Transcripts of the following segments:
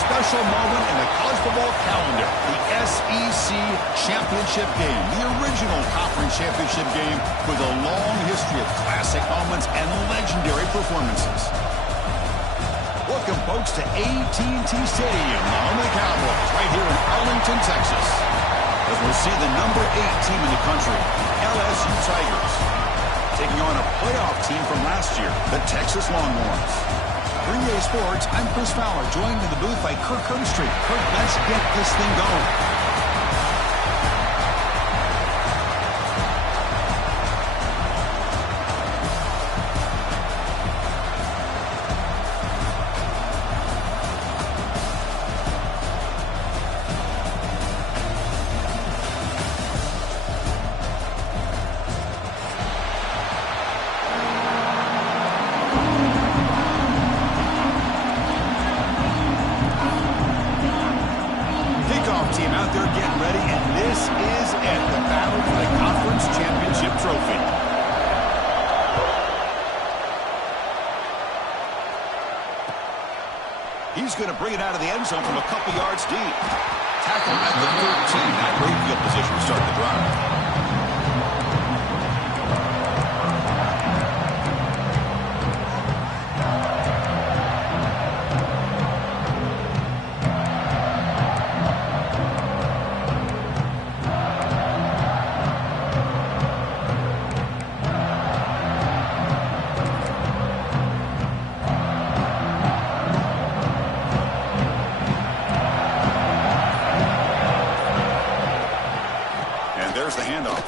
special moment in the college football calendar, the SEC Championship game, the original conference championship game with a long history of classic moments and legendary performances. Welcome, folks, to AT&T Stadium, the home of the Cowboys, right here in Arlington, Texas, as we'll see the number 8 team in the country, LSU Tigers, taking on a playoff team from last year, the Texas Longhorns. For EA Sports, I'm Chris Fowler, joined in the booth by Kirk Herbstreit. Kirk, let's get this thing going. Team out there getting ready, and this is it, the battle for the conference championship trophy. He's going to bring it out of the end zone from a couple yards deep. Tackle at the 13. Not great field position to start the drive. There's the handoff.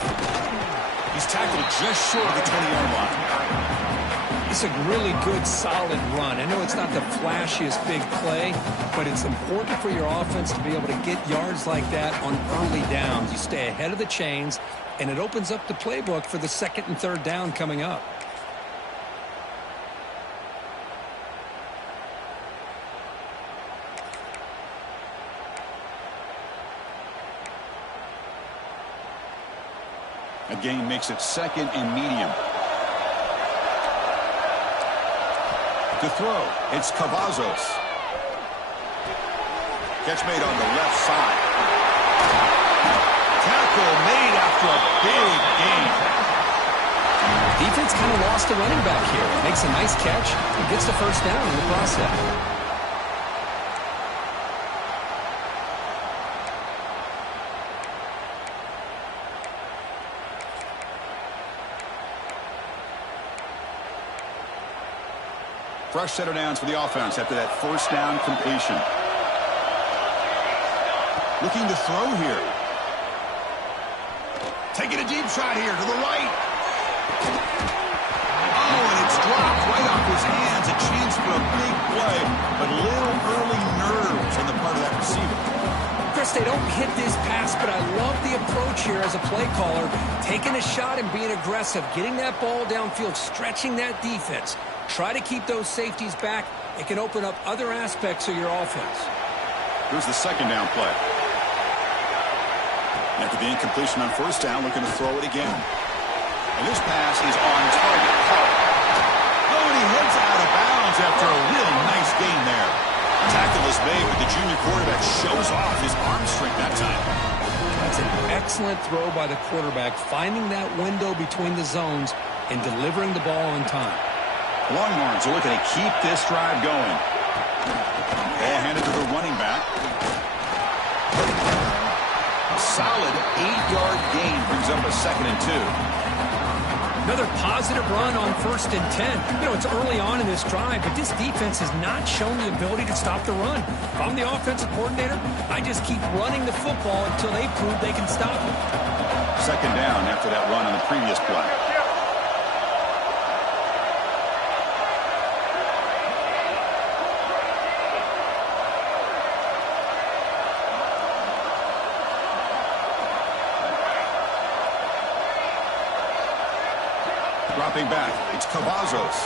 He's tackled just short of the 20-yard line. It's a really good, solid run. I know it's not the flashiest big play, but it's important for your offense to be able to get yards like that on early downs. You stay ahead of the chains, and it opens up the playbook for the second and third down coming up. A gain makes it second and medium. To throw, it's Cavazos. Catch made on the left side. Tackle made after a big gain. Defense kind of lost the running back here. Makes a nice catch and gets the first down in the process. Fresh set of downs for the offense after that first down completion. Looking to throw here. Taking a deep shot here to the right. Oh, and it's dropped right off his hands. A chance for a big play, but little early nerves on the part of that receiver. Chris, they don't hit this pass, but I love the approach here as a play caller. Taking a shot and being aggressive, getting that ball downfield, stretching that defense. Try to keep those safeties back. It can open up other aspects of your offense. Here's the second down play. After the incompletion on first down, looking to throw it again. And this pass is on target. Oh, and he heads out of bounds after a real nice gain there. Tackle is made, but the junior quarterback shows off his arm strength that time. That's an excellent throw by the quarterback, finding that window between the zones and delivering the ball on time. Longhorns are looking to keep this drive going. Ball handed to the running back. A solid 8-yard gain brings up a 2nd and 2. Another positive run on 1st and 10. You know, it's early on in this drive, but this defense has not shown the ability to stop the run. If I'm the offensive coordinator, I just keep running the football until they prove they can stop it. 2nd down after that run on the previous play. Dropping back, it's Cavazos.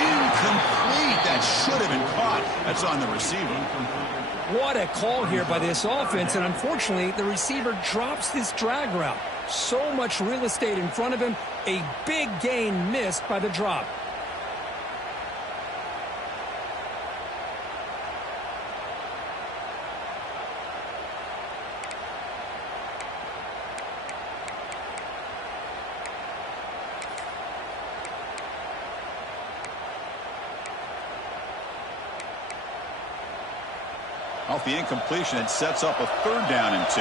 Incomplete. That should have been caught. That's on the receiver. What a call here by this offense, and unfortunately, the receiver drops this drag route. So much real estate in front of him. A big gain missed by the drop. Off the incompletion, it sets up a 3rd down and 2.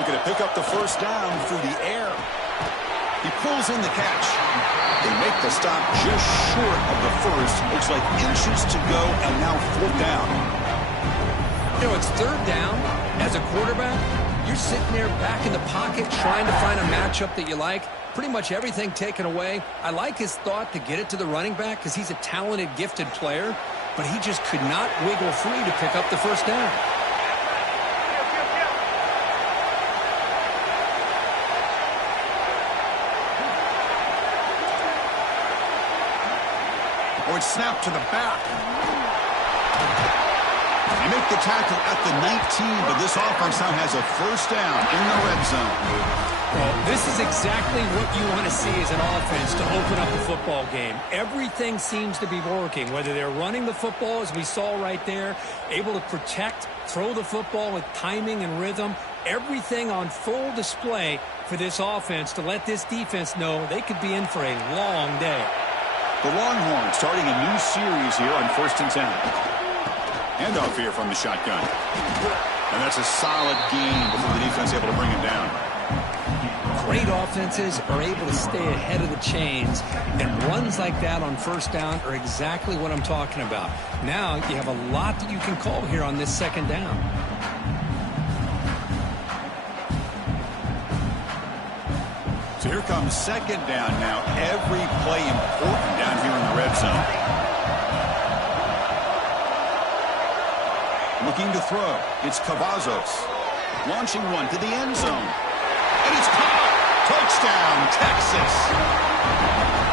Looking to pick up the first down through the air. He pulls in the catch. They make the stop just short of the first. Looks like inches to go, and now 4th down. You know, it's 3rd down. As a quarterback, you're sitting there back in the pocket trying to find a matchup that you like. Pretty much everything taken away. I like his thought to get it to the running back because he's a talented, gifted player, but he just could not wiggle free to pick up the first down. Oh, it's snapped to the back. They make the tackle at the 19, but this offense now has a first down in the red zone. Well, this is exactly what you want to see as an offense to open up a football game. Everything seems to be working, whether they're running the football, as we saw right there, able to protect, throw the football with timing and rhythm. Everything on full display for this offense to let this defense know they could be in for a long day. The Longhorns starting a new series here on 1st and 10. Handoff here from the shotgun. And that's a solid gain before the defense able to bring him down. Great offenses are able to stay ahead of the chains, and runs like that on 1st down are exactly what I'm talking about. Now you have a lot that you can call here on this 2nd down. So here comes 2nd down now. Every play important down here in the red zone. Looking to throw. It's Cavazos. Launching one to the end zone. And it's caught. Touchdown, Texas.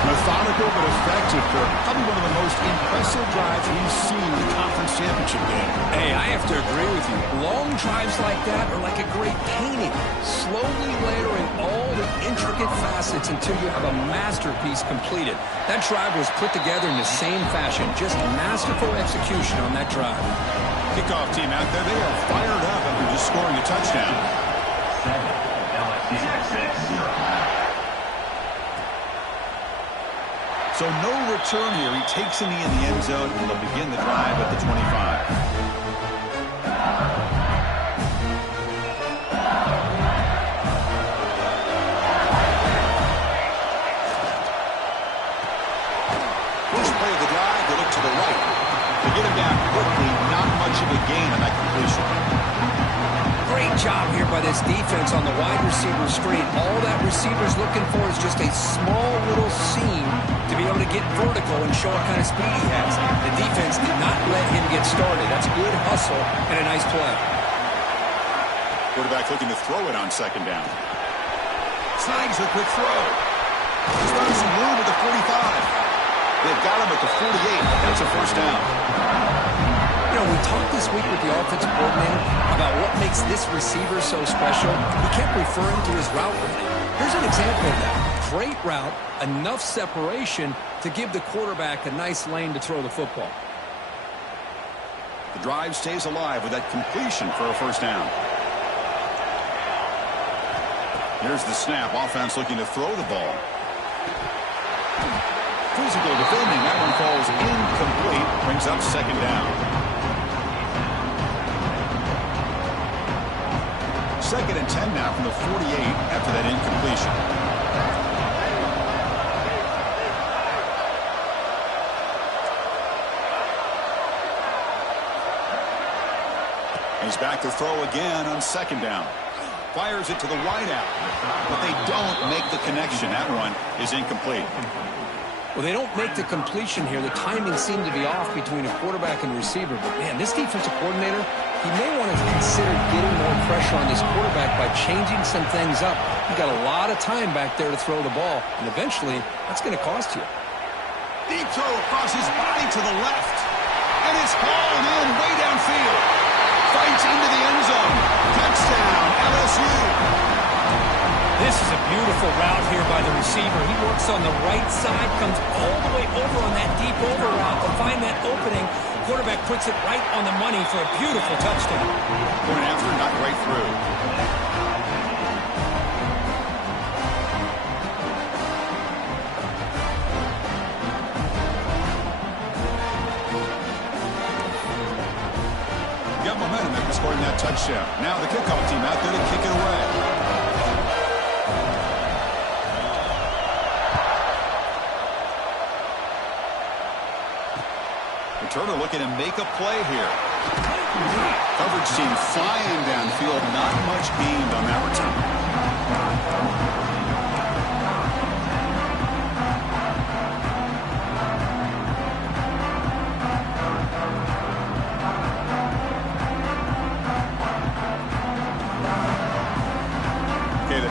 Methodical but effective for probably one of the most impressive drives we've seen in the conference championship game. Hey, I have to agree with you. Long drives like that are like a great painting. Slowly layering all the intricate facets until you have a masterpiece completed. That drive was put together in the same fashion. Just masterful execution on that drive. Kickoff team out there, they are fired up after just scoring a touchdown. So no return here. He takes a knee in the end zone, and they'll begin the drive at the 25. First play of the drive, they look to the right. To get him down quickly, not much of a gain on that completion. Great job here by this defense on the wide receiver screen. All that receiver's looking for is just a small little seam to be able to get vertical and show what kind of speed he has. The defense did not let him get started. That's good hustle and a nice play. Quarterback looking to throw it on 2nd down. Snags a quick throw. He's running some room at the 45. They've got him at the 48. That's a first down. You know, we talked this week with the offensive coordinator about what makes this receiver so special. He kept referring to his route running. Here's an example of that. Great route, enough separation to give the quarterback a nice lane to throw the football. The drive stays alive with that completion for a first down. Here's the snap. Offense looking to throw the ball. Physical defending. That one falls incomplete. Brings up 2nd down. 2nd and 10 now from the 48 after that incompletion. He's back to throw again on 2nd down. Fires it to the wideout, but they don't make the connection. That one is incomplete. Well, they don't make the completion here. The timing seemed to be off between a quarterback and receiver. But, man, this defensive coordinator, he may want to consider getting more pressure on this quarterback by changing some things up. He got a lot of time back there to throw the ball, and eventually that's going to cost you. Deep throw across his body to the left, and it's hauled in way downfield. Fights into the end zone. Touchdown, LSU. This is a beautiful route here by the receiver. He works on the right side, comes all the way over on that deep over route to find that opening. Quarterback puts it right on the money for a beautiful touchdown. Going after, not right through. scoring that touchdown. Now the kickoff team out there to kick it away. Returner looking to make a play here. Coverage team flying downfield. Not much gained on that return.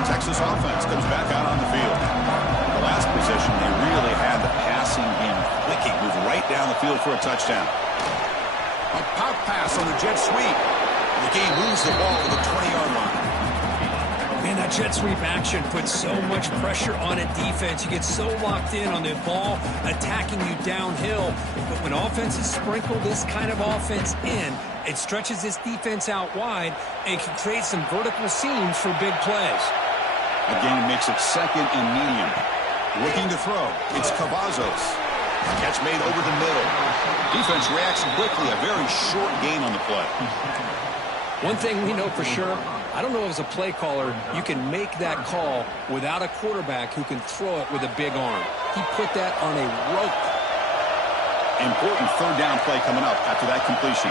Texas offense comes back out on the field. The last possession, they really had the passing game clicking. Moved right down the field for a touchdown. A pop pass on the jet sweep. The game moves the ball to the 20-yard line. Man, that jet sweep action puts so much pressure on a defense. You get so locked in on the ball attacking you downhill. But when offenses sprinkle this kind of offense in, it stretches this defense out wide and can create some vertical seams for big plays. Again, makes it second and medium. Looking to throw. It's Cavazos. Catch made over the middle. Defense reacts quickly. A very short gain on the play. One thing we know for sure, I don't know as a play caller, you can make that call without a quarterback who can throw it with a big arm. He put that on a rope. Important third down play coming up after that completion.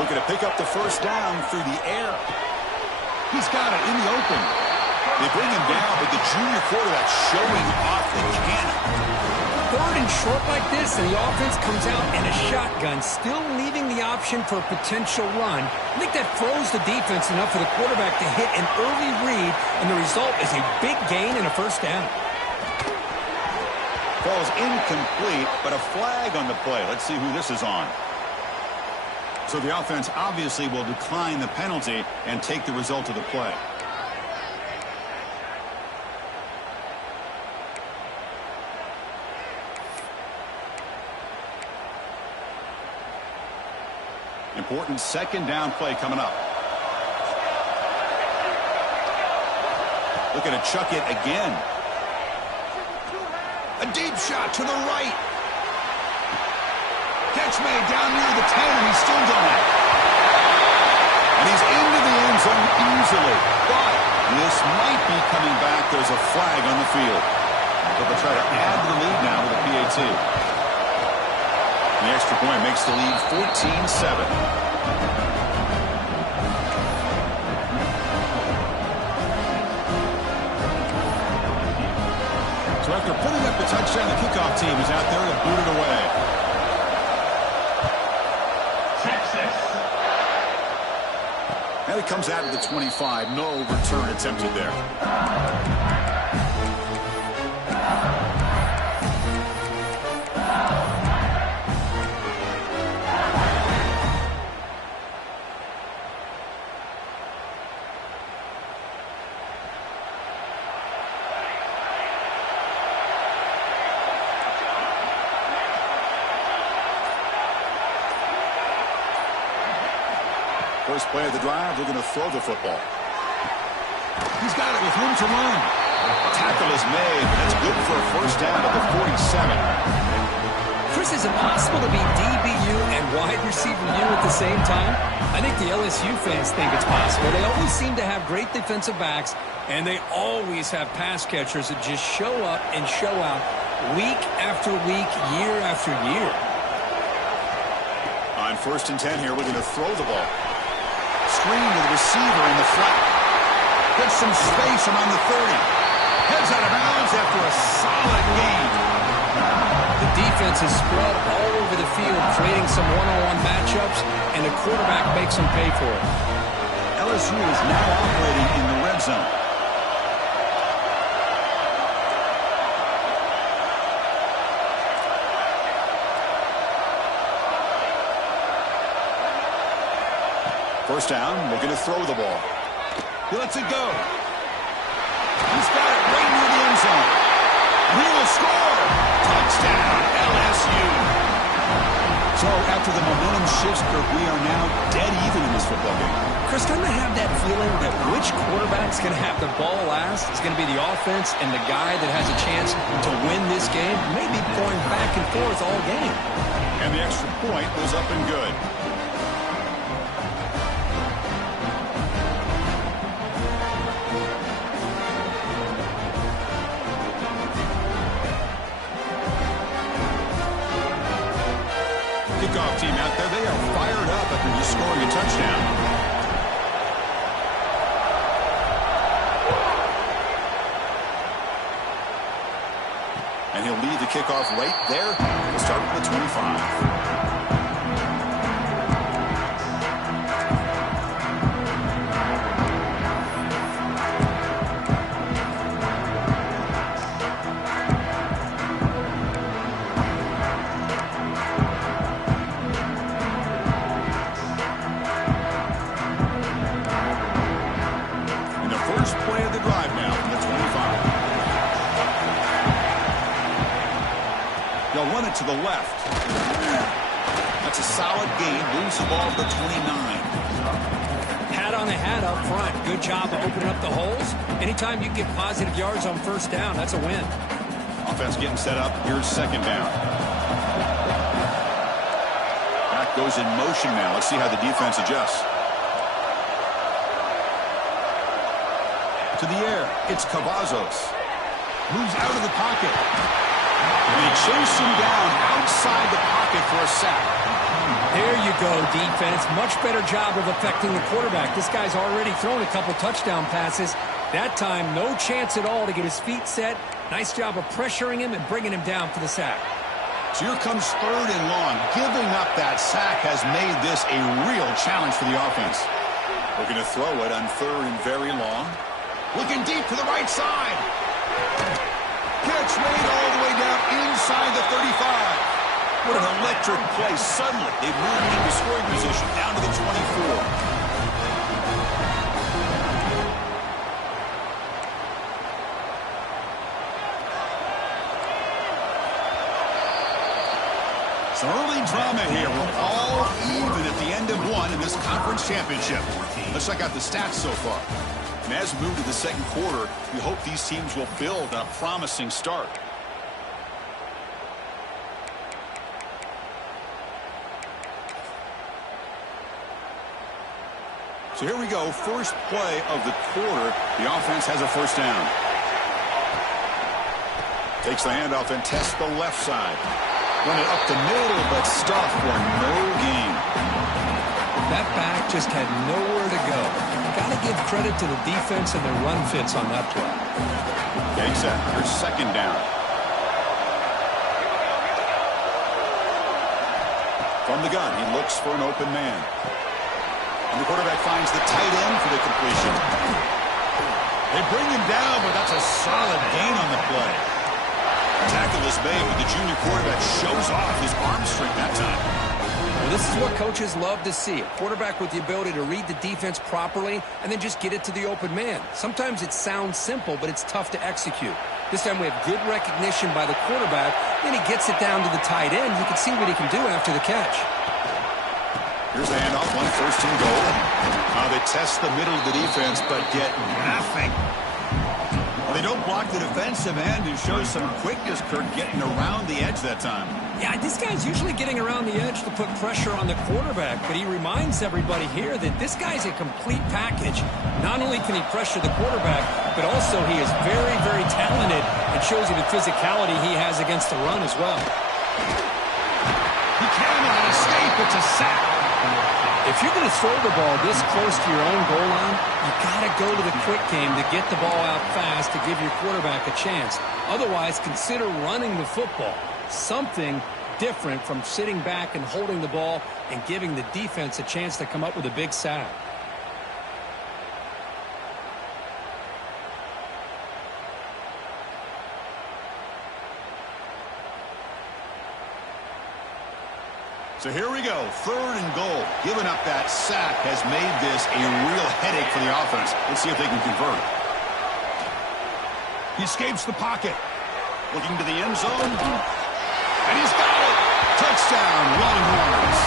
Looking to pick up the first down through the air. He's got it in the open. They bring him down, but the junior quarterback showing off the cannon. Third and short like this, and the offense comes out in a shotgun, still leaving the option for a potential run. I think that throws the defense enough for the quarterback to hit an early read, and the result is a big gain and a first down. Falls incomplete, but a flag on the play. Let's see who this is on. So the offense obviously will decline the penalty and take the result of the play. Important second down play coming up. Looking to chuck it again. A deep shot to the right. Catch made down near the 10, and he's still going. And he's into the end zone easily. But this might be coming back. There's a flag on the field. So they'll try to add the lead now with a PAT. The extra point makes the lead 14-7. So after putting up the touchdown, the kickoff team is out there to boot it away. Texas. And it comes out of the 25. No return attempted there. First play of the drive, they're going to throw the football. He's got it with room to run. Tackle is made, but that's good for a first down at the 47. Chris, is it possible to be DBU and wide receiver U at the same time? I think the LSU fans think it's possible. They always seem to have great defensive backs, and they always have pass catchers that just show up and show out week after week, year after year. On 1st and 10 here, we're going to throw the ball. Screen to the receiver in the flat. Gets some space around the 30. Heads out of bounds after a solid gain. The defense is spread all over the field, creating some one-on-one matchups, and the quarterback makes them pay for it. LSU is now operating in the red zone. First down, looking to throw the ball. He lets it go. He's got it right near the end zone. He will score. Touchdown, LSU. So after the momentum shifts, we are now dead even in this football game. Chris, don't I have that feeling that which quarterback's going to have the ball last is going to be the offense, and the guy that has a chance to win this game may be going back and forth all game. And the extra point was up and good. Kickoff team out there, they are fired up after just scoring a touchdown. And he'll lead the kickoff right there. We'll start with the 25. To the left. That's a solid gain. Moves the ball to the 29. Hat on the hat up front. Good job of opening up the holes. Anytime you can get positive yards on first down, that's a win. Offense getting set up. Here's second down. Back goes in motion now. Let's see how the defense adjusts. To the air. It's Cavazos. Moves out of the pocket. And they chase him down outside the pocket for a sack. There you go, defense. Much better job of affecting the quarterback. This guy's already thrown a couple touchdown passes. That time, no chance at all to get his feet set. Nice job of pressuring him and bringing him down for the sack. So here comes third and long. Giving up that sack has made this a real challenge for the offense. Looking to throw it on third and very long. Looking deep to the right side. Catch made all the way down inside the 35. What an electric play. Suddenly, they've moved into scoring position down to the 24. Some early drama here. We're all even at the end of one in this conference championship. Let's check out the stats so far. And as we move to the second quarter, we hope these teams will build on a promising start. So here we go. First play of the quarter. The offense has a first down. Takes the handoff and tests the left side. Run it up the middle, but stuffed for no gain. That back just had nowhere to go. Got to give credit to the defense and the run fits on that play. Getting set. Here's second down. From the gun, he looks for an open man. And the quarterback finds the tight end for the completion. They bring him down, but that's a solid gain on the play. Tackle is made, but the junior quarterback shows off his arm strength that time. Well, this is what coaches love to see. A quarterback with the ability to read the defense properly and then just get it to the open man. Sometimes it sounds simple, but it's tough to execute. This time we have good recognition by the quarterback. Then he gets it down to the tight end. You can see what he can do after the catch. Here's the handoff, one first and goal. They test the middle of the defense, but get nothing. Well, they don't block the defensive end, who shows some quickness, Kirk, getting around the edge that time. Yeah, this guy's usually getting around the edge to put pressure on the quarterback, but he reminds everybody here that this guy's a complete package. Not only can he pressure the quarterback, but also he is very, very talented and shows you the physicality he has against the run as well. He cannot escape. It's a sack. If you're going to throw the ball this close to your own goal line, you got to go to the quick game to get the ball out fast to give your quarterback a chance. Otherwise, consider running the football. Something different from sitting back and holding the ball and giving the defense a chance to come up with a big sack. So here we go, third and goal. Giving up that sack has made this a real headache for the offense. Let's see if they can convert. He escapes the pocket. Looking to the end zone. And he's got it. Touchdown, Longhorns.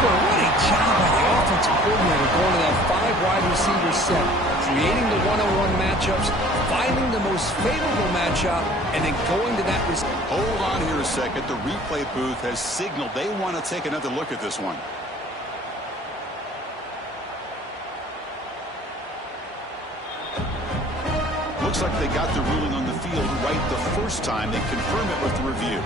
Well, what a job by the offensive coordinator going to that 5-wide receiver set, creating the one-on-one matchups, finding the most favorable matchup, and then going to that receiver. Hold on here a second. The replay booth has signaled they want to take another look at this one. Looks like they got the ruling on the field right the first time. They confirm it with the review.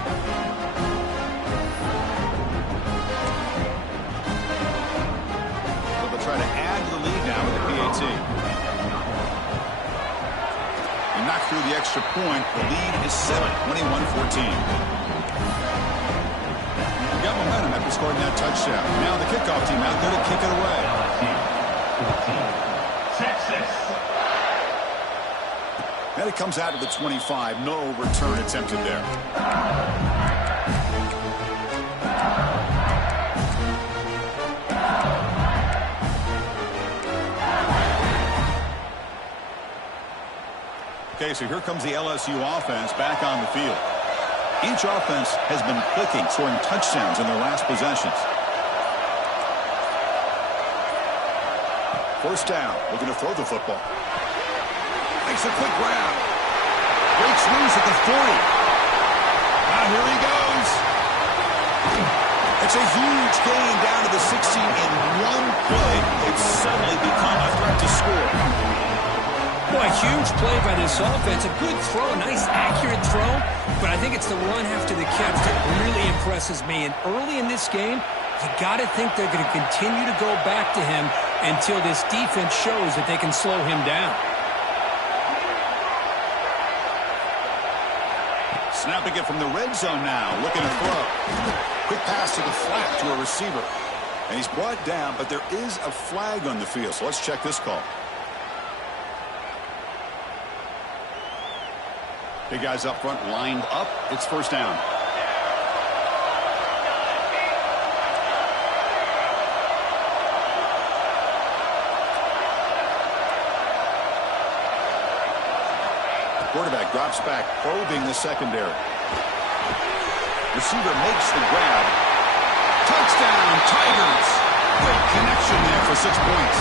extra point. The lead is 7, 21-14. Got momentum after scoring that touchdown. Now the kickoff team out there to kick it away. Texas. And it comes out to the 25. No return attempted there. Okay, so here comes the LSU offense back on the field. Each offense has been clicking, scoring touchdowns in their last possessions. First down, looking to throw the football. Makes a quick grab. Breaks loose at the 40. Now here he goes. It's a huge gain down to the 16 in one play. They've suddenly become a threat to score. Boy, huge play by this offense. A good throw, a nice accurate throw. But I think it's the run after the catch that really impresses me. And early in this game, you got to think they're going to continue to go back to him until this defense shows that they can slow him down. Snapping it from the red zone now, looking to throw. Quick pass to the flat to a receiver. And he's brought down, but there is a flag on the field. So let's check this call. Big guys up front lined up. It's first down. Quarterback drops back, probing the secondary. Receiver makes the grab. Touchdown, Tigers! Great connection there for 6 points.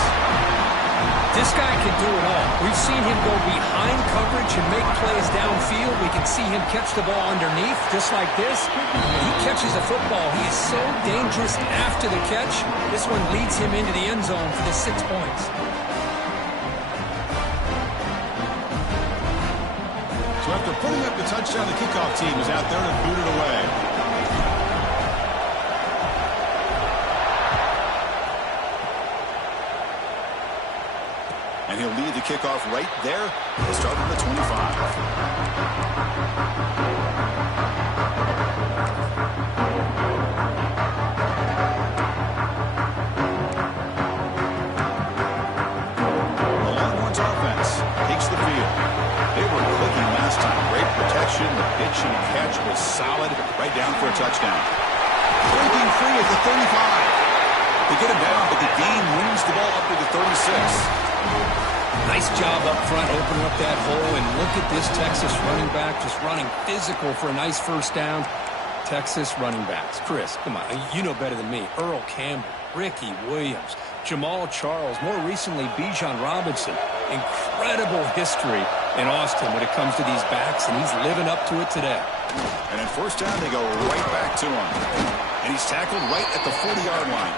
This guy can do it all. We've seen him go behind coverage and make plays downfield. We can see him catch the ball underneath, just like this. When he catches the football, he is so dangerous after the catch. This one leads him into the end zone for the 6 points. So after putting up the touchdown, the kickoff team is out there to boot it away. And he'll lead the kickoff right there. He'll start at the 25. The Longhorns offense takes the field. They were clicking last time. Great protection. The pitch and catch was solid. Right down for a touchdown. Breaking free at the 35. They get him down, but the game moves the ball up to the 36. Nice job up front, opening up that hole, and look at this Texas running back just running physical for a nice first down. Texas running backs. Chris, come on, you know better than me. Earl Campbell, Ricky Williams, Jamal Charles, more recently Bijan Robinson. Incredible history in Austin when it comes to these backs, and he's living up to it today. And at first down, they go right back to him. And he's tackled right at the 40-yard line.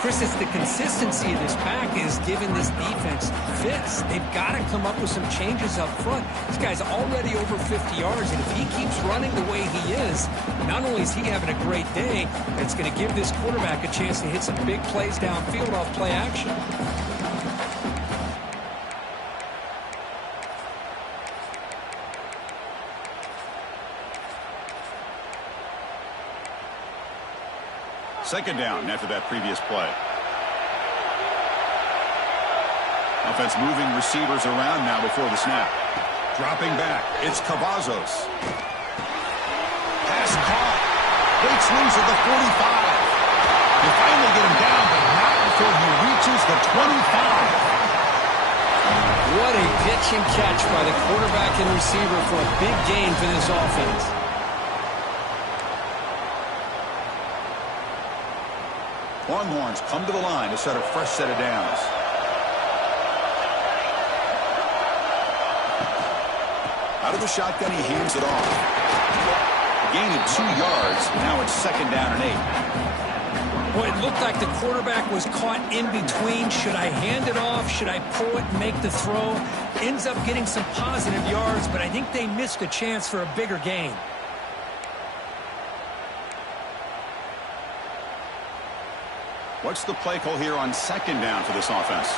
Chris, it's the consistency of this pack is giving this defense fits. They've got to come up with some changes up front. This guy's already over 50 yards, and if he keeps running the way he is, not only is he having a great day, it's going to give this quarterback a chance to hit some big plays downfield off play action. Second down after that previous play. Offense moving receivers around now before the snap. Dropping back. It's Cavazos. Pass caught. Breaks loose at the 45. They finally get him down, but not before he reaches the 25. What a pitch and catch by the quarterback and receiver for a big gain for this offense. Longhorns come to the line to set a fresh set of downs. Out of the shotgun, he hands it off. A gain of 2 yards. Now it's second down and 8. Well, it looked like the quarterback was caught in between. Should I hand it off? Should I pull it and make the throw? Ends up getting some positive yards, but I think they missed a chance for a bigger gain. What's the play call here on second down for this offense?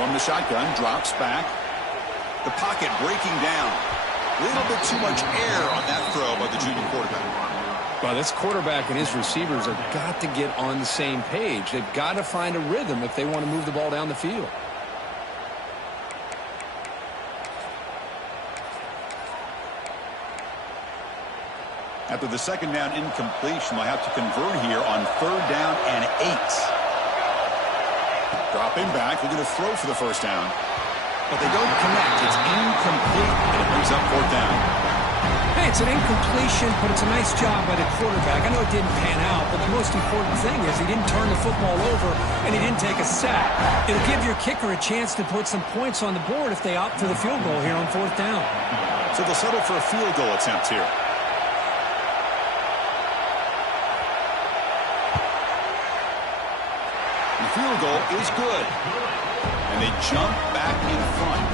From the shotgun, drops back. The pocket breaking down. A little bit too much air on that throw by the junior quarterback. Well, this quarterback and his receivers have got to get on the same page. They've got to find a rhythm if they want to move the ball down the field. After the second down incompletion, they'll have to convert here on 3rd down and 8. Dropping back, they're going to throw for the first down. But they don't connect. It's incomplete, and it brings up 4th down. Hey, it's an incompletion, but it's a nice job by the quarterback. I know it didn't pan out, but the most important thing is he didn't turn the football over, and he didn't take a sack. It'll give your kicker a chance to put some points on the board if they opt for the field goal here on 4th down. So they'll settle for a field goal attempt here. The field goal is good. And they jump back in front.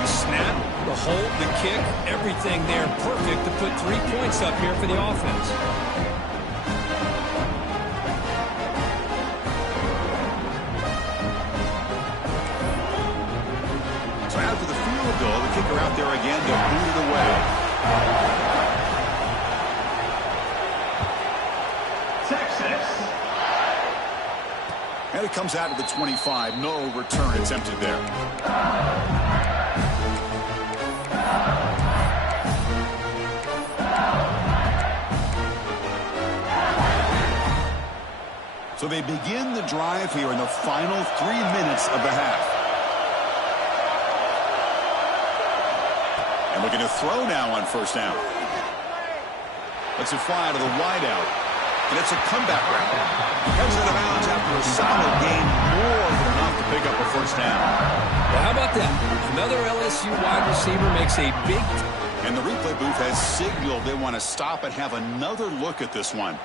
The snap, the hold, the kick, everything there perfect to put 3 points up here for the offense. So after the field goal, the kicker out there again to boot it away. And it comes out to the 25. No return attempted there. So they begin the drive here in the final 3 minutes of the half. And looking to throw now on 1st down. Lets it fly to the wideout. And it's a comeback route. Comes out of bounds after a solid gain, more than enough to pick up a 1st down. Well, how about that? Another LSU wide receiver makes a big... And the replay booth has signaled they want to stop and have another look at this one.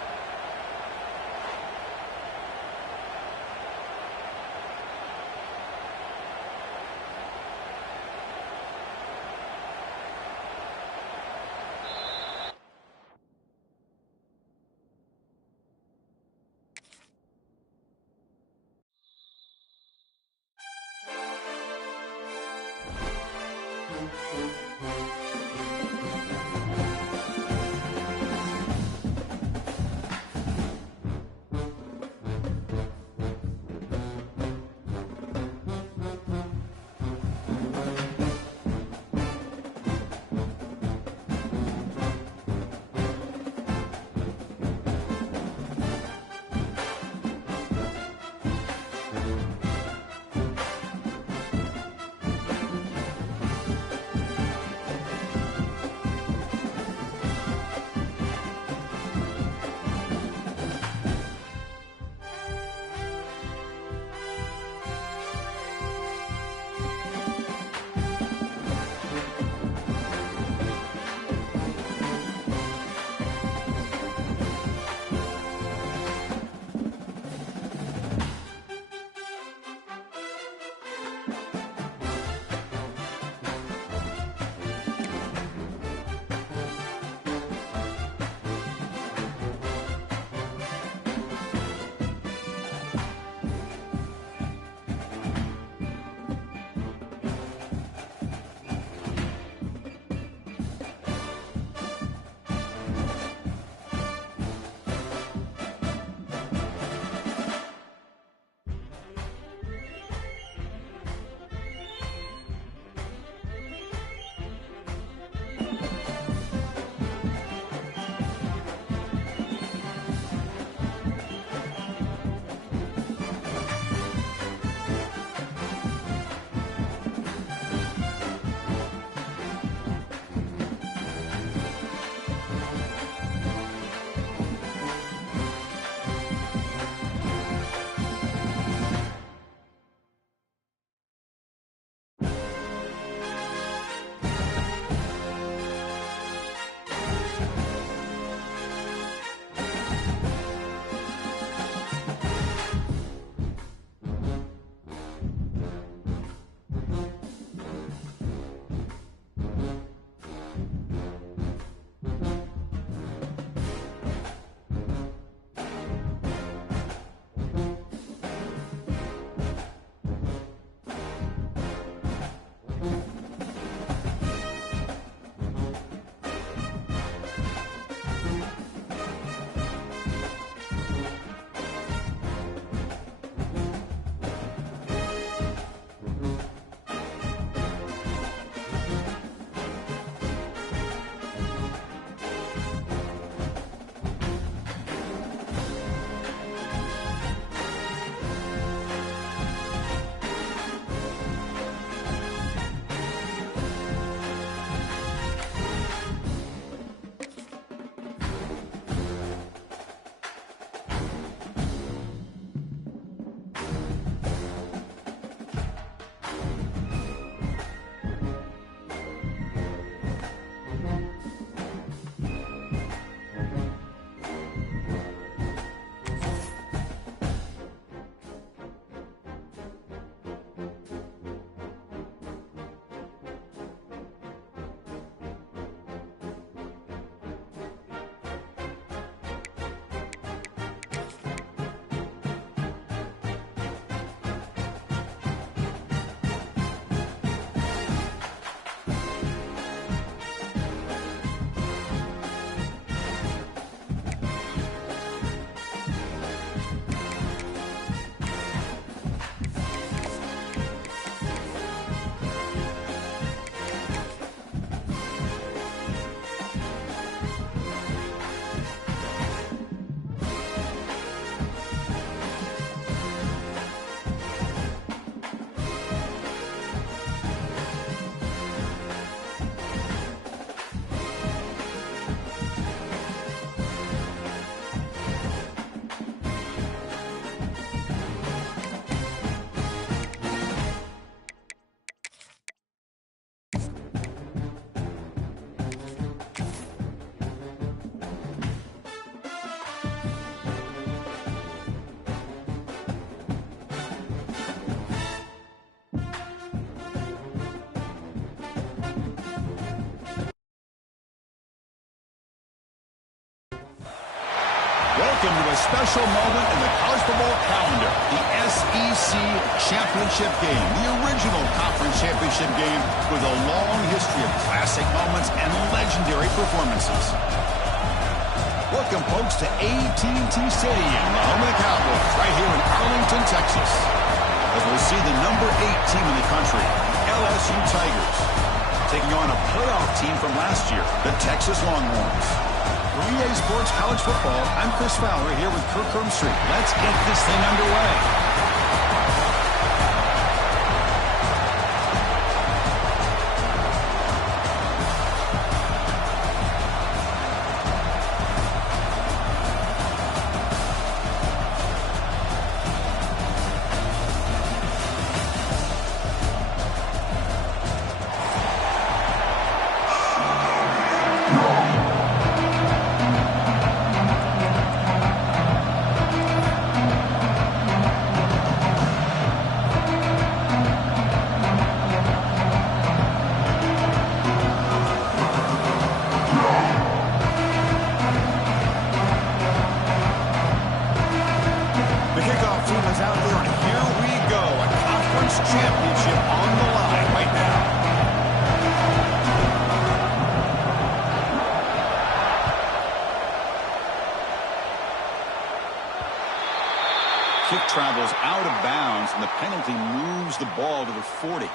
Welcome to a special moment in the college football calendar, the SEC Championship Game, the original conference championship game with a long history of classic moments and legendary performances. Welcome, folks, to AT&T Stadium, the home of the Cowboys, right here in Arlington, Texas, as we'll see the number 8 team in the country, LSU Tigers, taking on a playoff team from last year, the Texas Longhorns. For EA Sports College Football, I'm Chris Fowler here with Kirk Hermstreet. Let's get this thing underway. Championship on the line right now. Kick travels out of bounds, and the penalty moves the ball to the 40.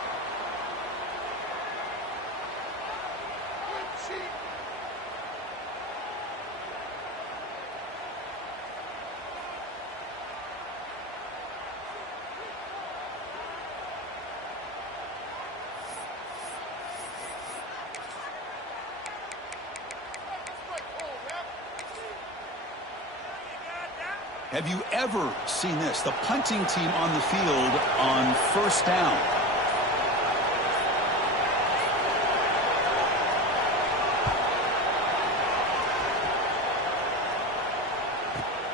Have you ever seen this? The punting team on the field on first down.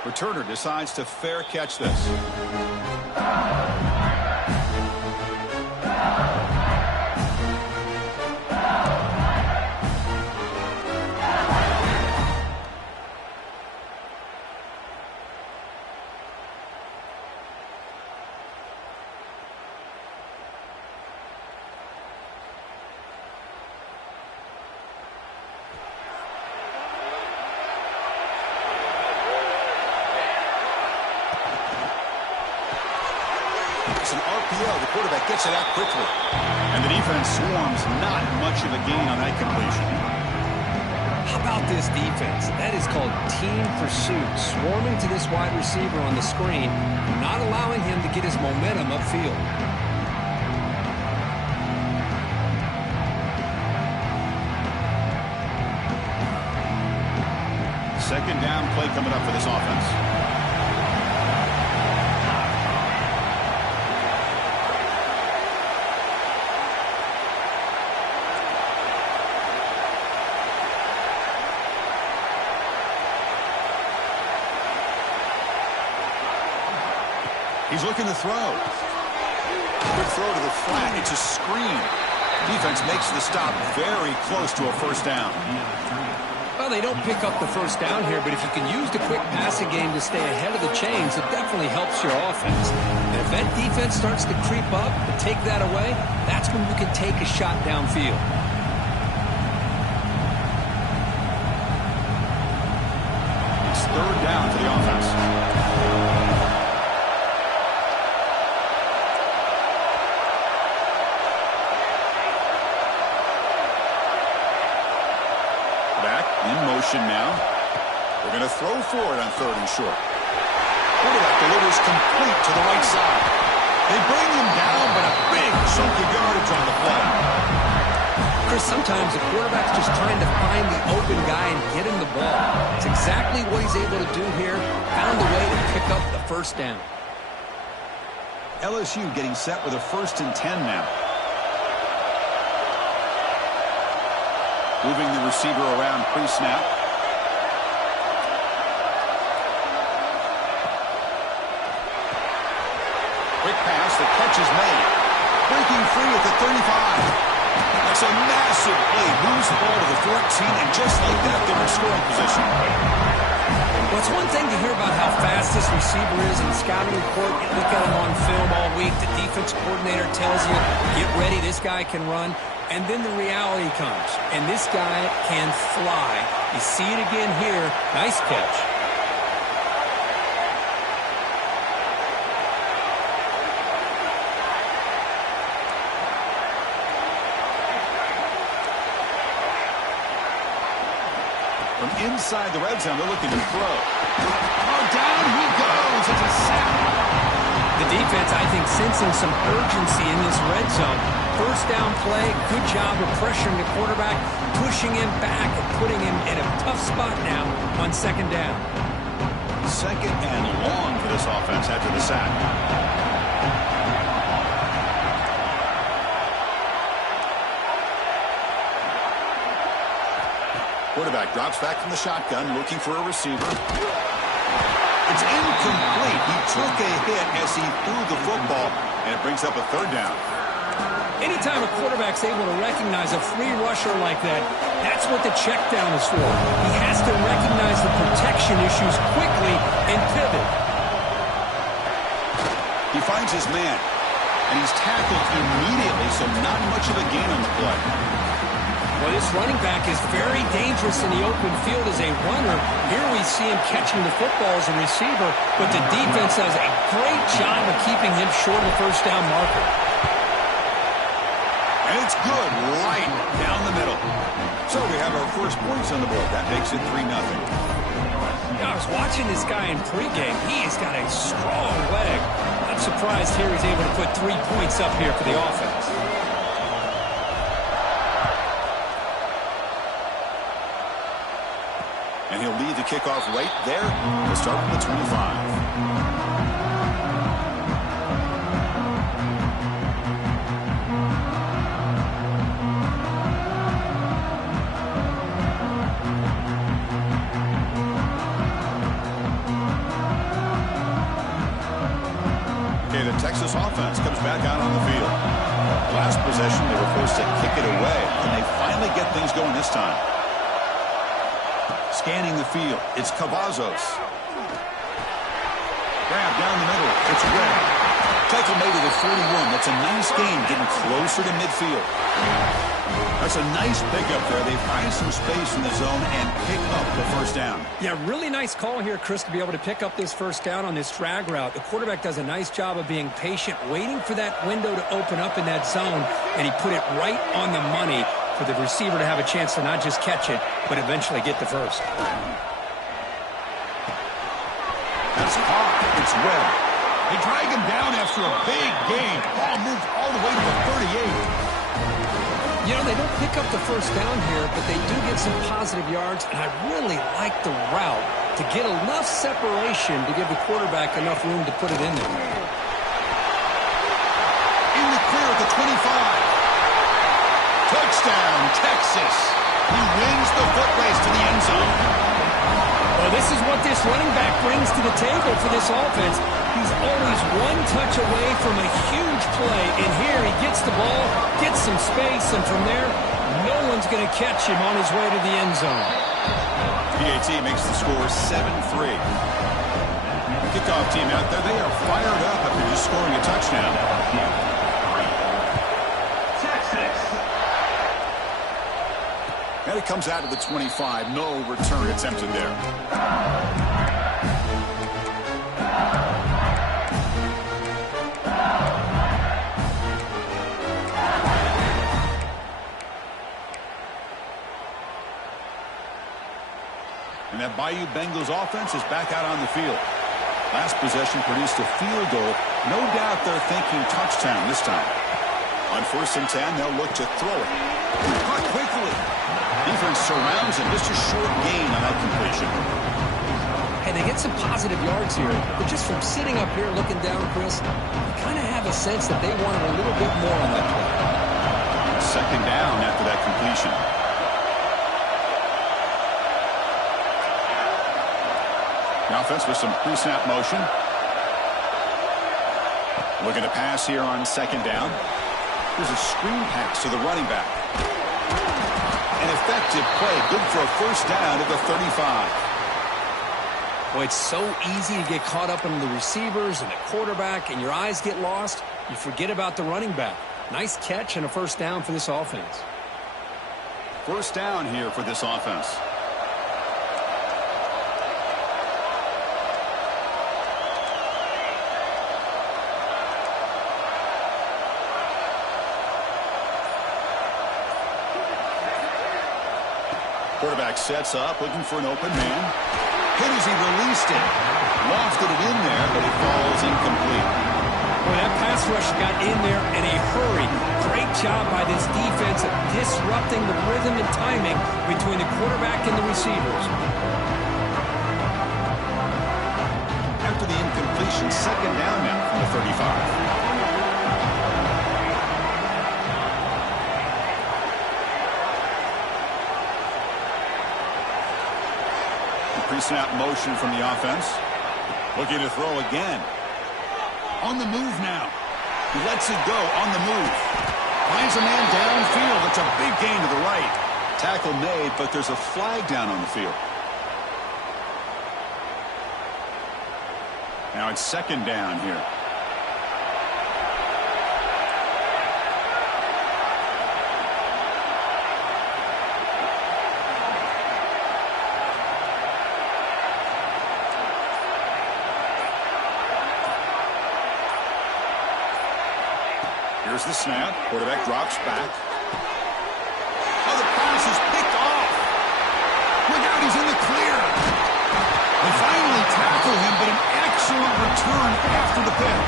Returner decides to fair catch this. It's an RPO. The quarterback gets it out quickly. And the defense swarms. Not much of a gain on that completion. How about this defense? That is called team pursuit. Swarming to this wide receiver on the screen, not allowing him to get his momentum upfield. Second down play coming up for this offense. He's looking to throw. Good throw to the flat. It's a screen. Defense makes the stop very close to a first down. Well, they don't pick up the first down here, but if you can use the quick passing game to stay ahead of the chains, it definitely helps your offense. And if that defense starts to creep up and take that away, that's when you can take a shot downfield. It's third down for the offense. In motion now. They're going to throw forward on third and short. Quarterback delivers complete to the right side. They bring him down, but a big chunk of yardage on the play. Chris, sometimes the quarterback's just trying to find the open guy and get him the ball. It's exactly what he's able to do here. Found a way to pick up the first down. LSU getting set with a 1st and 10 now. Moving the receiver around pre-snap. Quick pass, the catch is made. Breaking free at the 35. That's a massive play. Moves the ball to the 14, and just like that, they're in scoring position. Well, It's one thing to hear about how fast this receiver is in the scouting report. You look at him on film all week. The defense coordinator tells you, get ready, this guy can run. And then the reality comes, and this guy can fly. You see it again here. Nice catch. From inside the red zone, they're looking to throw. Oh, down he goes. It's a sack. The defense, I think, sensing some urgency in this red zone. First down play, good job of pressuring the quarterback, pushing him back and putting him in a tough spot now on second down. Second and long for this offense after the sack. Quarterback drops back from the shotgun, looking for a receiver. It's incomplete. He took a hit as he threw the football, and it brings up a third down. Anytime a quarterback's able to recognize a free rusher like that, that's what the check down is for. He has to recognize the protection issues quickly and pivot. He finds his man, and he's tackled immediately, so not much of a gain on the play. Well, this running back is very dangerous in the open field as a runner. Here we see him catching the football as a receiver, but the defense does a great job of keeping him short of the first down marker. And it's good, right down the middle. So we have our first points on the board. That makes it 3-0. I was watching this guy in pregame. He has got a strong leg. I'm surprised here he's able to put 3 points up here for the offense. And he'll lead the kickoff right there to start from the 25. Okay, the Texas offense comes back out on the field. Last possession, they were forced to kick it away, and they finally get things going this time. Scanning the field, it's Cavazos. Grab down the middle, it's Webb. Tackle made it at 41. That's a nice gain, getting closer to midfield. That's a nice pickup there. They find some space in the zone and pick up the first down. Yeah, really nice call here, Chris, to be able to pick up this first down on this drag route. The quarterback does a nice job of being patient, waiting for that window to open up in that zone, and he put it right on the money for the receiver to have a chance to not just catch it, but eventually get the first. That's caught. It's Webb. They drag him down after a big gain. Ball moved all the way to the 38. You know, they don't pick up the first down here, but they do get some positive yards, and I really like the route to get enough separation to give the quarterback enough room to put it in there. In the clear at the 25. Touchdown, Texas. He wins the foot race to the end zone. Well, this is what this running back brings to the table for this offense. He's always one touch away from a huge play, and here he gets the ball, gets some space, and from there, no one's going to catch him on his way to the end zone. PAT makes the score 7-3. Kickoff team out there, they are fired up after just scoring a touchdown. And it comes out of the 25. No return attempted there. And that Bayou Bengals offense is back out on the field. Last possession produced a field goal. No doubt they're thinking touchdown this time. On 1st and 10, they'll look to throw it. Caught quickly. Defense surrounds him. Just a short gain on that completion. Hey, they get some positive yards here, but just from sitting up here looking down, Chris, you kind of have a sense that they wanted a little bit more on that play. Second down after that completion. The offense with some pre-snap motion. Looking to pass here on second down. Here's a screen pass to the running back. An effective play, good for a first down at the 35. Well, it's so easy to get caught up in the receivers and the quarterback, and your eyes get lost. You forget about the running back. Nice catch and a first down for this offense. First down here for this offense. Quarterback sets up, looking for an open man. Hit as he released it. Lofted it in there, but it falls incomplete. Well, that pass rush got in there in a hurry. Great job by this defense of disrupting the rhythm and timing between the quarterback and the receivers. After the incompletion, second down now from the 35. Pre-snap motion from the offense. Looking to throw again. On the move now. He lets it go on the move. Finds a man downfield. It's a big gain to the right. Tackle made, but there's a flag down on the field. Now it's second down here. Here's the snap. Quarterback drops back. Oh, the pass is picked off. Look out, he's in the clear. They finally tackle him, but an excellent return after the pick.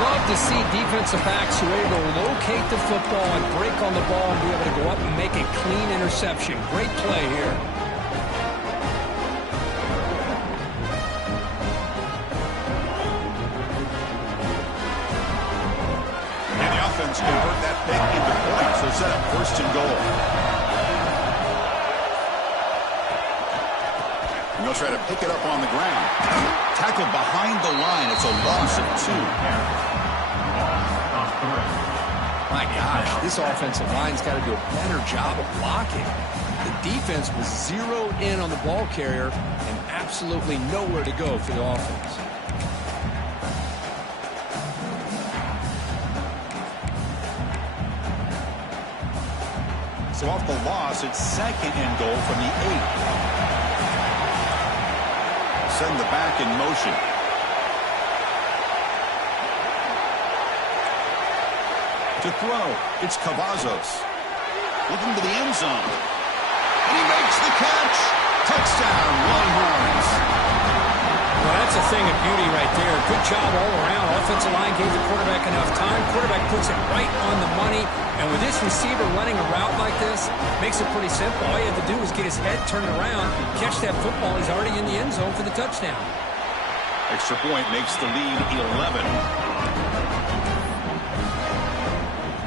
Love to see defensive backs who are able to locate the football and break on the ball and be able to go up and make a clean interception. Great play here. Convert that pick into points, so set up first and goal. And they'll try to pick it up on the ground. Tackled behind the line. It's a loss of 2. My gosh, this offensive line's got to do a better job of blocking. The defense was zeroed in on the ball carrier and absolutely nowhere to go for the offense. So off the loss, it's second and goal from the 8. Send the back in motion. To throw, it's Cavazos. Looking to the end zone. And he makes the catch. Touchdown, Longhorns. Well, that's a thing of beauty right there. Good job all around. Offensive line gave the quarterback enough time. Quarterback puts it right on the money. And with this receiver running a route like this, makes it pretty simple. All you have to do is get his head, turn it around, catch that football. He's already in the end zone for the touchdown. Extra point makes the lead 11.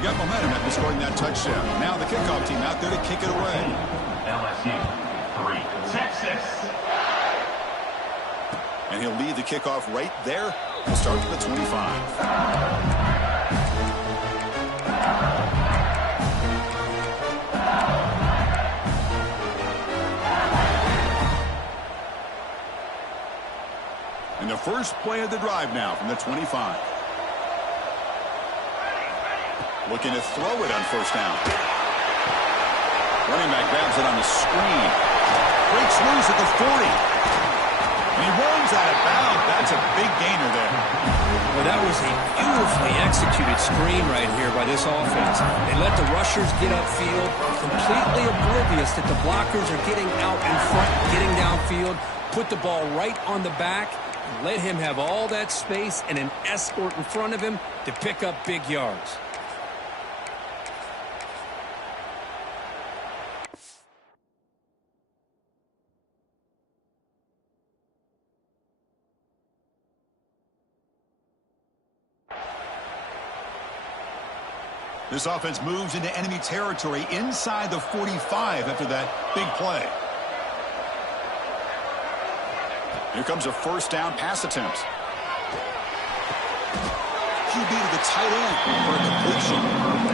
Got momentum after scoring that touchdown. Now the kickoff team out there to kick it away. LSU 3, Texas. And he'll lead the kickoff right there. He'll start to the 25. And the first play of the drive now from the 25. Looking to throw it on first down. Running back grabs it on the screen. Breaks loose at the 40. And he runs out of bounds. That's a big gainer there. Well, that was a beautifully executed screen right here by this offense. They let the rushers get upfield, completely oblivious that the blockers are getting out in front, getting downfield, put the ball right on the back, and let him have all that space and an escort in front of him to pick up big yards. This offense moves into enemy territory inside the 45 after that big play. Here comes a first down pass attempt. QB to the tight end for a completion.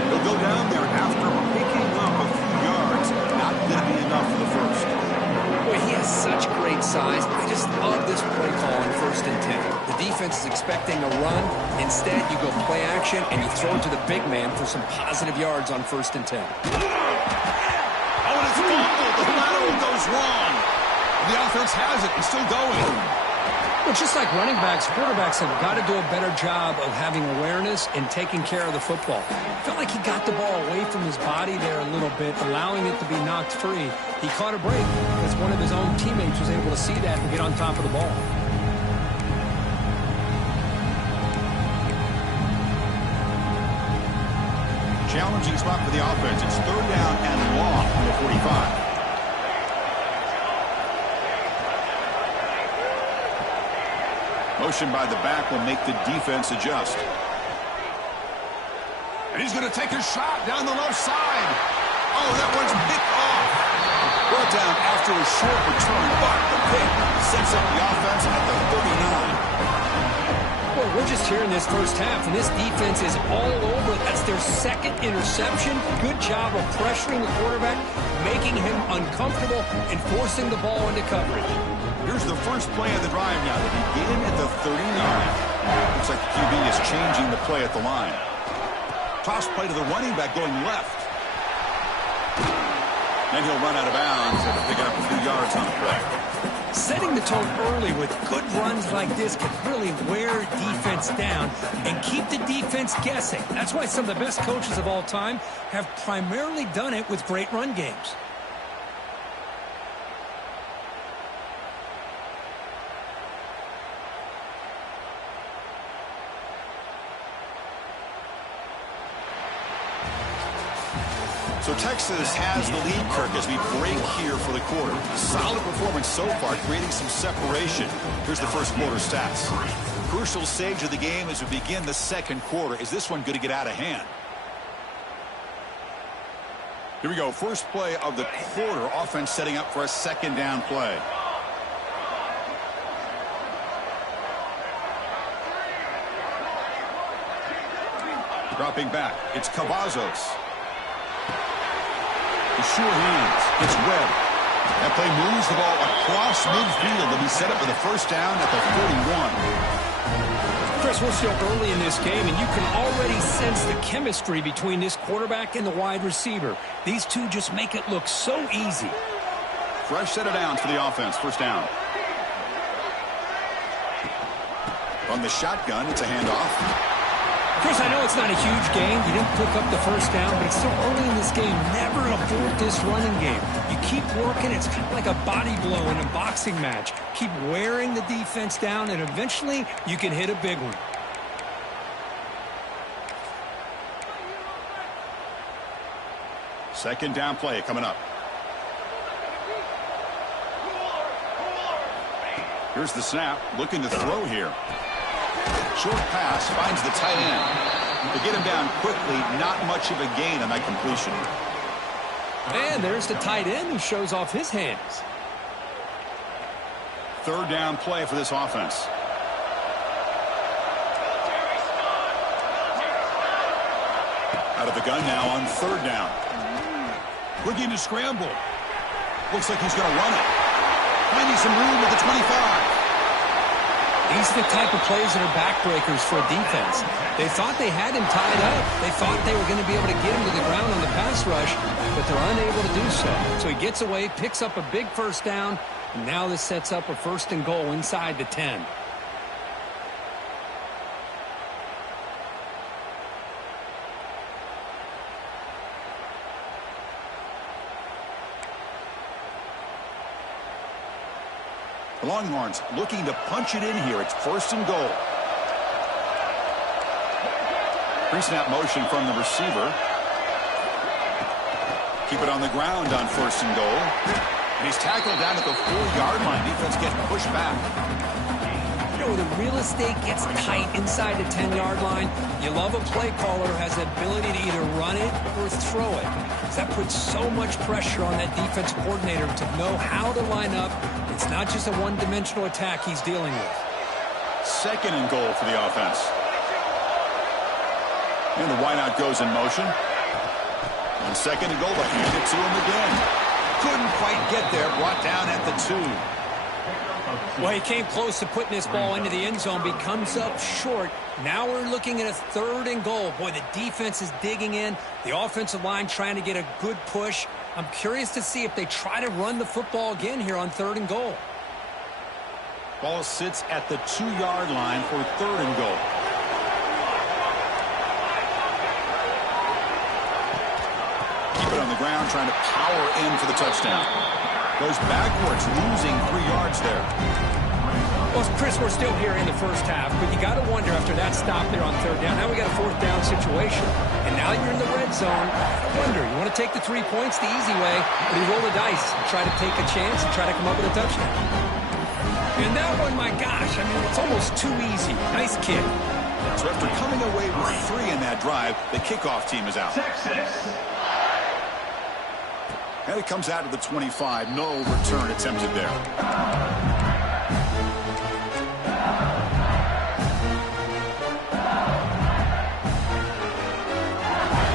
He'll go down there after picking up a few yards. Not going to be enough for the first. Boy, he has such great size. I gist of this play call on 1st and 10. The defense is expecting a run. Instead, you go play action, and you throw it to the big man for some positive yards on 1st and 10. Oh, and it's fumbled. The lateral goes wrong. The offense has it and still going. Well, just like running backs, quarterbacks have got to do a better job of having awareness and taking care of the football. Felt like he got the ball away from his body there a little bit, allowing it to be knocked free. He caught a break because one of his own teammates was able to see that and get on top of the ball. Challenging spot for the offense. It's 3rd down and long from the 45. Motion by the back will make the defense adjust. And he's going to take a shot down the left side. Oh, that one's picked off. Brought down after a short return, but the pick sets up the offense at the 39. Well, we're just hearing this first half, and this defense is all over. That's their 2nd interception. Good job of pressuring the quarterback, making him uncomfortable, and forcing the ball into coverage. Here's the first play of the drive now. They begin at the 39. Looks like the QB is changing the play at the line. Toss play to the running back going left. Then he'll run out of bounds and pick up a few yards on the play. Setting the tone early with good runs like this can really wear defense down and keep the defense guessing. That's why some of the best coaches of all time have primarily done it with great run games. So Texas has the lead, Kirk, as we break here for the quarter. Solid performance so far, creating some separation. Here's the first quarter stats. Crucial stage of the game as we begin the 2nd quarter. Is this one going to get out of hand? Here we go. First play of the quarter. Offense setting up for a 2nd down play. Dropping back. It's Cavazos. Sure hands. It's Webb. That play moves the ball across midfield. They'll be set up for the 1st down at the 41. Chris, we're still early in this game, and you can already sense the chemistry between this quarterback and the wide receiver. These two just make it look so easy. Fresh set of downs for the offense. 1st down. On the shotgun, it's a handoff. Chris, I know it's not a huge game. You didn't pick up the 1st down, but it's still early in this game. Never abort this running game. You keep working. It's kind of like a body blow in a boxing match. Keep wearing the defense down, and eventually you can hit a big one. Second down play coming up. Here's the snap. Looking to throw here. Short pass finds the tight end. They get him down quickly. Not much of a gain on that completion. And there's the tight end who shows off his hands. 3rd down play for this offense. Out of the gun now on 3rd down. Looking to scramble. Looks like he's going to run it. Finding some room at the 25. These are the type of plays that are backbreakers for a defense. They thought they had him tied up. They thought they were going to be able to get him to the ground on the pass rush, but they're unable to do so. So he gets away, picks up a big 1st down, and now this sets up a 1st and goal inside the 10. The Longhorns looking to punch it in here. It's 1st and goal. Pre-snap motion from the receiver. Keep it on the ground on 1st and goal. And he's tackled down at the 4-yard line. Defense getting pushed back. You know, the real estate gets tight inside the 10-yard line. You love a play caller who has the ability to either run it or throw it. That puts so much pressure on that defense coordinator to know how to line up. It's not just a one-dimensional attack he's dealing with. 2nd and goal for the offense. And the wideout goes in motion. On 2nd and goal, they hand it to him again. Couldn't quite get there. Brought down at the 2. Well, he came close to putting this ball into the end zone, but he comes up short. Now we're looking at a 3rd and goal. Boy, the defense is digging in. The offensive line trying to get a good push. I'm curious to see if they try to run the football again here on 3rd and goal. Ball sits at the 2-yard line for 3rd and goal. Keep it on the ground, trying to power in for the touchdown. Goes backwards, losing 3 yards there. Well, Chris, we're still here in the first half, but you got to wonder after that stop there on 3rd down. Now we got a 4th down situation, and now you're in the red zone. I wonder, you want to take the 3 points the easy way, or you roll the dice, try to take a chance and try to come up with a touchdown. And that one, my gosh, I mean, it's almost too easy. Nice kick. So after coming away with 3 in that drive, the kickoff team is out. And it comes out of the 25. No return attempted there.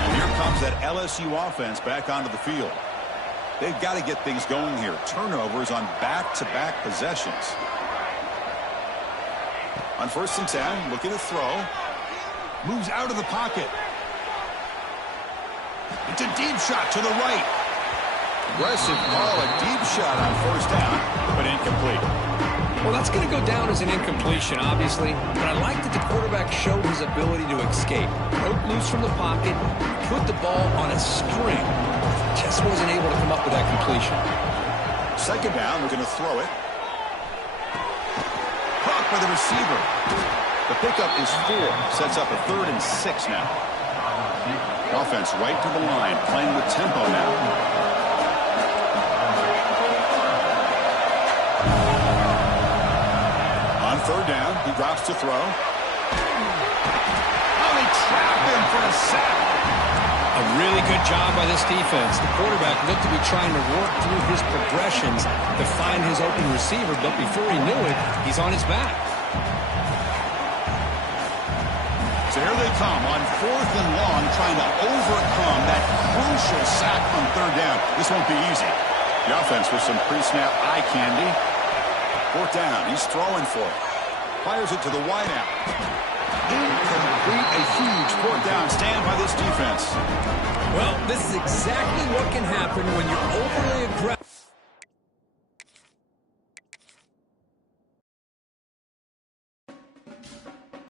And here comes that LSU offense back onto the field. They've got to get things going here. Turnovers on back-to-back possessions. On 1st and 10, looking to throw. Moves out of the pocket. It's a deep shot to the right. Aggressive call, a deep shot on 1st down, but incomplete. Well, that's going to go down as an incompletion, obviously, but I like that the quarterback showed his ability to escape. Broke loose from the pocket, put the ball on a string. Just wasn't able to come up with that completion. 2nd down, we're going to throw it. Caught by the receiver. The pickup is 4, sets up a 3rd and 6 now. Offense right to the line, playing with tempo now. On 3rd down, he drops to throw. Oh, they trap him for a sack. A really good job by this defense. The quarterback looked to be trying to work through his progressions to find his open receiver, but before he knew it, he's on his back. So here they come on 4th and long, trying to overcome that crucial sack on 3rd down. This won't be easy. The offense with some pre-snap eye candy. 4th down, he's throwing for it. Fires it to the wideout. Incomplete, a huge 4th down stand by this defense. Well, this is exactly what can happen when you're overly aggressive.